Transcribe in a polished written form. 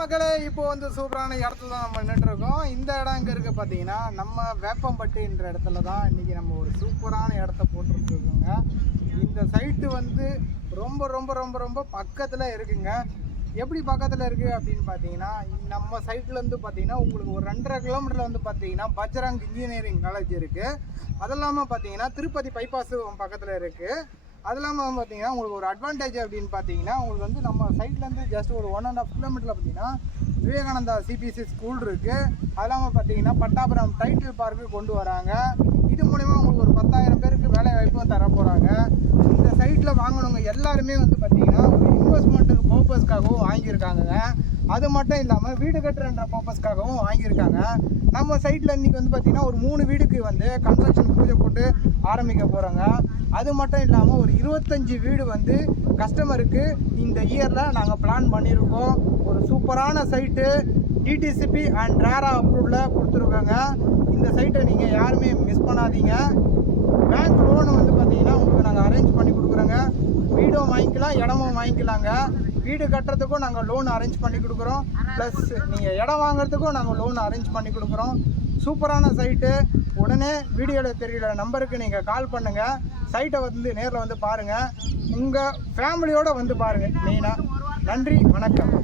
மக்களே, இப்போ வந்து சூப்பரான இடத்துல தான் நம்ம நின்றுருக்கோம். இந்த இடம் எங்கே இருக்குது பார்த்தீங்கன்னா, நம்ம வேப்பம்பட்டின்ற இடத்துல தான் இன்றைக்கி நம்ம ஒரு சூப்பரான இடத்த போட்டுருக்கோங்க. இந்த சைட்டு வந்து ரொம்ப ரொம்ப ரொம்ப ரொம்ப பக்கத்தில் இருக்குங்க. எப்படி பக்கத்தில் இருக்குது அப்படின்னு பார்த்தீங்கன்னா, நம்ம சைட்லேருந்து பார்த்தீங்கன்னா உங்களுக்கு ஒரு 2.5 கிலோமீட்டரில் வந்து பார்த்தீங்கன்னா பஜ்ரங் இன்ஜினியரிங் காலேஜ் இருக்குது. அது இல்லாமல் பார்த்தீங்கன்னா திருப்பதி பைபாஸ் பக்கத்தில் இருக்குது. அது இல்லாமல் பார்த்தீங்கன்னா உங்களுக்கு ஒரு அட்வான்டேஜ் அப்படின்னு பார்த்தீங்கன்னா, உங்களுக்கு வந்து நம்ம சைட்லேருந்து ஜஸ்ட் ஒரு 1.5 கிலோமீட்டரில் பார்த்தீங்கன்னா விவேகானந்தா சிபிஎஸ்சி ஸ்கூல் இருக்குது. அது இல்லாமல் பார்த்தீங்கன்னா பட்டாபுரம் டைட்டில் பார்க்கு கொண்டு வராங்க. இது மூலிமா உங்களுக்கு ஒரு 10,000 பேருக்கு வேலை வாய்ப்பும் தர போகிறாங்க. இந்த சைட்டில் வாங்கினவங்க எல்லாருமே வந்து பார்த்தீங்கன்னா ஒரு இன்வெஸ்ட்மெண்ட்டுக்கு பர்பஸ்க்காகவும் வாங்கியிருக்காங்க. அது மட்டும் இல்லாமல் வீடு கட்டுறன்ற பர்பஸ்க்காகவும் வாங்கியிருக்காங்க. நம்ம சைட்டில் இன்றைக்கி வந்து பார்த்திங்கன்னா ஒரு 3 வீடுக்கு வந்து கன்ஸ்ட்ரக்ஷன் பூஜை போட்டு ஆரம்பிக்க போகிறாங்க. அது மட்டும் இல்லாமல் ஒரு 25 வீடு வந்து கஸ்டமருக்கு இந்த இயரில் நாங்கள் பிளான் பண்ணியிருக்கோம். ஒரு சூப்பரான சைட்டு டிடிசிபி அண்ட் ரேரா அப்ரூவ்டில் கொடுத்துருக்காங்க. இந்த சைட்டை நீங்கள் யாருமே மிஸ் பண்ணாதீங்க. பேங்க் லோனு வந்து பார்த்திங்கன்னா உங்களுக்கு நாங்கள் அரேஞ்ச் பண்ணி கொடுக்குறோங்க. வீடும் வாங்கிக்கலாம், இடமும் வாங்கிக்கலாங்க. வீடு கட்டுறதுக்கும் நாங்கள் லோன் அரேஞ்ச் பண்ணி கொடுக்குறோம். ப்ளஸ் நீங்கள் இடம் வாங்குறதுக்கும் நாங்கள் லோன் அரேஞ்ச் பண்ணி கொடுக்குறோம். சூப்பரான சைட்டு. உடனே வீடியோவில் தெரிகிற நம்பருக்கு நீங்கள் கால் பண்ணுங்கள். சைட்டை வந்து நேரில் வந்து பாருங்கள். உங்கள் ஃபேமிலியோடு வந்து பாருங்கள் மெயினாக. நன்றி, வணக்கம்.